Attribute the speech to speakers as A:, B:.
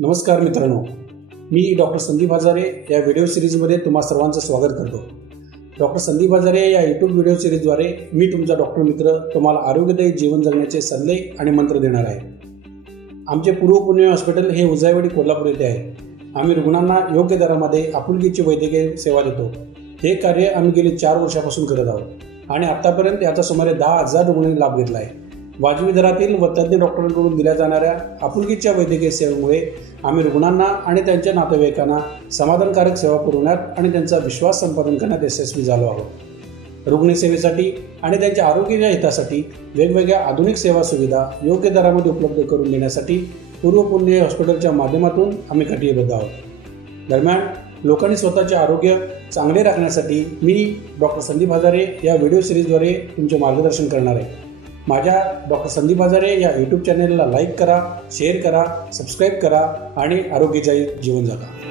A: नमस्कार मित्रांनो. मी डॉक्टर संदीप हजारे या व्हिडिओ सिरीजमध्ये तुम्हा सर्वांचं स्वागत करतो. डॉक्टर संदीप हजारे या यूट्यूब व्हिडिओ सिरीजद्वारे मी तुमचा डॉक्टर मित्र तुम्हाला आरोग्यदायी जीवन जगण्याचे सल्ले आणि मंत्र देणार आहे. आमचे पूर्व पुणे हॉस्पिटल हे उजायवाडी कोल्हापूर येथे आहे. आम्ही रुग्णांना योग्य दरामध्ये आपुलकीची वैद्यकीय सेवा देतो. हे कार्य आम्ही गेली चार वर्षापासून करत आहोत आणि आतापर्यंत याचा सुमारे दहा हजार रुग्णांनी लाभ घेतला आहे. वाजवी दरातील व तज्ज्ञ डॉक्टरांकडून दिल्या जाणाऱ्या आपुलकीच्या वैद्यकीय सेवेमुळे आम्ही रुग्णांना आणि त्यांच्या नातेवाईकांना समाधानकारक सेवा पुरवण्यात आणि त्यांचा विश्वास संपादन करण्यात यशस्वी झालो आहोत. रुग्णसेवेसाठी आणि त्यांच्या आरोग्याच्या हितासाठी वेगवेगळ्या आधुनिक सेवा सुविधा योग्य दरामध्ये उपलब्ध करून देण्यासाठी पूर्व पुण्य हॉस्पिटलच्या माध्यमातून आम्ही कटिबद्ध आहोत. दरम्यान लोकांनी स्वतःचे आरोग्य चांगले राखण्यासाठी मी डॉक्टर संदीप हजारे या व्हिडिओ सिरीजद्वारे तुमचे मार्गदर्शन करणार आहे. माझ्या डॉक्टर संदीप हजारे या यूट्यूब चॅनेलला लाईक करा शेअर करा सबस्क्राईब करा आणि आरोग्यदायी जीवन जगा.